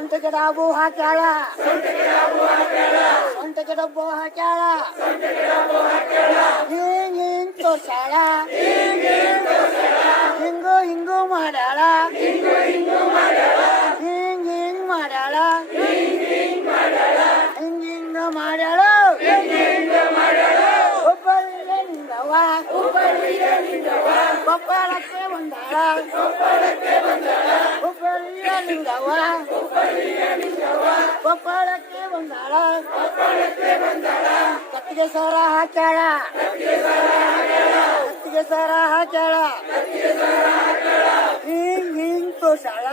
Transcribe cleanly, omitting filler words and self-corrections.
ಸೊಂಟಕ್ಕೆ ಡಾಬು ಹಾಕ್ಯಾಳ ಸೊಂಟಕ್ಕೆ ಡಬ್ಬು ಹಾಕ್ಯಾಳ ಹಿಂಗ್ ತೋರ್ಸಾಳ ಹಿಂಗೂ ಮಾಡ್ಯಾಳ ಹಿಂಗ್ ಮಾಡ್ಯಾಳ ಹಿಂಗ ಮಾಡ್ಯಾಳ ಹುಬ್ಬಳ್ಳಿಯ ನಿಂದವ ಕೊಪ್ಪಳಕ್ಕೆ ಬಂದಾಳ ಹುಬ್ಬಳ್ಳಿಯ ನಿಂದವ ಕೊಪ್ಪಳಕ್ಕೆ ಬಂದಾಳ ಕತ್ತಿಗೆ ಸರ ಹಾಕ್ಯಾಳ ಕತ್ತಿಗೆ ಸರ ಹಾಕ್ಯಾಳ ಹಿಂಗ್ ತೋರ್ಸಾಳ